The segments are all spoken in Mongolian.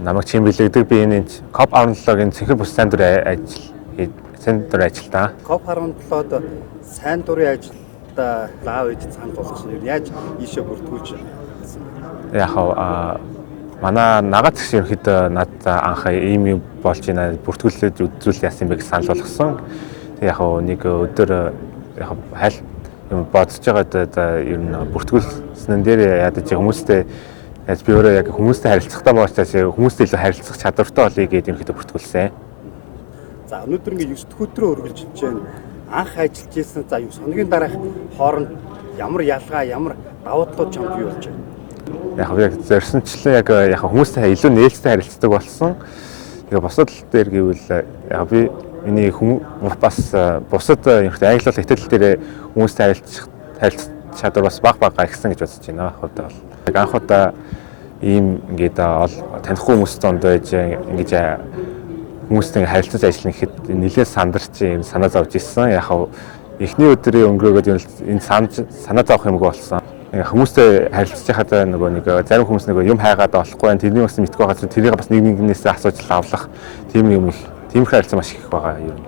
Намайг чимбэлэгдэг би энэ COP17-гийн цэнхэр бус сайн дурын ажилтаа. COP17-д сайн дурын ажилдаа аав ээж санал болгосон юм. Яаж ийшээ бүртгүүлж Яг манай нагаад гэх ерөнхийдөө над анх ийм юм болж байна бүртгүүлээд үзүүл яасан бэ гэж санал болгосон. Яг нэг өдөр яг хайл юм бодож байгаа ер нь бүртгүүлсэн дээр ядаж хүмүүстэй яаж би өөрөө яг хүмүүстэй харилцахтаа боочтаас хүмүүстэй илүү харилцах чадвартай болъё гэдээ ерөнхийдөө бүртгүүлсэн. За өнөөдөр ингээ 9 дэх өдрөө үргэлжилж байна. Анх ажиллаж ирсэн за соногийн дараах хооронд ямар ялгаа, ямар давуу талууд чамд бий болж байна? Яг зорьсончлээ яг хүмүүстэй илүү нээлттэй харилцдаг болсон. Тэгээ бусад дээр гэвэл яг би миний бас бусад ерөнхийдөө англи бол итгэл дээр хүмүүстэй харилцах чадвар бас баг ихсэн гэж бодож байна. Хувьдаа бол. Анх удаа ийм ингээд танихгүй хүмүүс донд байж ингэж хүмүүстэй харилцаж ажиллана гэхэд нэлээд сандарч юм санаа зовж ирсэн. Яг эхний өдрийн өнгөрөөгөө энэ санаа зовох юмгүй болсон. Хүмүүстэй харилцаж байхад нэг зарим хүмүүс юм хайгаад болохгүй байна. Тэрний бас мэдгүй байгаа чинь тэрийг бас нэгнээс асууж авлах тийм юм их тиймэрхүү харилцаа маш их байгаа юм.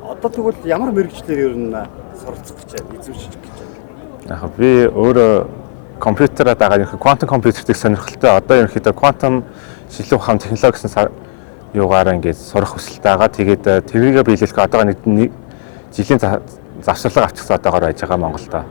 Одоо тэгвэл ямар мэргэжлэр ер нь суралцах гэж байна, эзэмшиж гэж байна? Яг би өөрөө компьютераа дагаад квантум компьютертэй сонирхолтой. Одоо ерөнхийдөө квантум шилэн ухаан технологи гэсэн юугаараа ингээд сурах хүсэлтэй байгаа. Тэгээд тэрийгэ биелүүлэх одоогоо нэг жилийн завсарлага авчихсан одоогоор байж байгаа Монголдо.